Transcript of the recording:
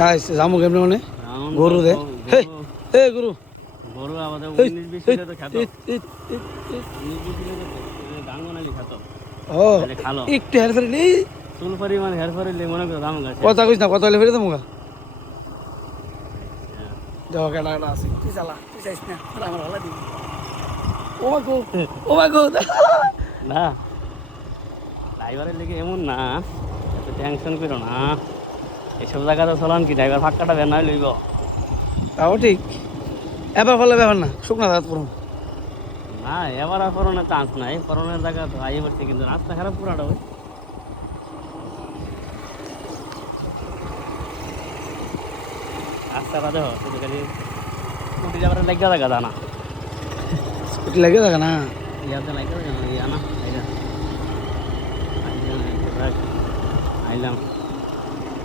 Guys জামু কেমনে মানে গরু দে হে হে গরু গরু আমাদের হেই, 19-20 হেই, কিলো তো খেত ইট, ইট, ইট, ইট। 19-20 কিলো তো গাঙ্গনালি খেত ও তাহলে খালো একটু হের ফেরে নেই চুল পরিমাণ হের ফরিলে মনে করো দাম গাছে কথা কইস না কথা হলে ফেরে দেবো যাও কেডা কেডা আছে তুই চালা তুই চাইস না আর আমার ভালো দিবি ও মা গো না ড্রাইভারের লেগে এমন না এত টেনশন করো না এসব জায়গাতে চলান কি ড্রাইভার ফাঁকটা বের নয় লইব তাও ঠিক এবার ফলে ব্যাপার না শুকনা দাঁত পড়ুন না এবার আর করোনার চান্স নাই করোনার জায়গা তো আইয়ে পড়ছে কিন্তু রাস্তা খারাপ পুরাটা ওই রাস্তাটা দেখো শুধু খালি স্কুটি যাবার লেগে দেখা যায় না স্কুটি লাগে থাকে না ইয়াতে লাগে ইয়া না আইলাম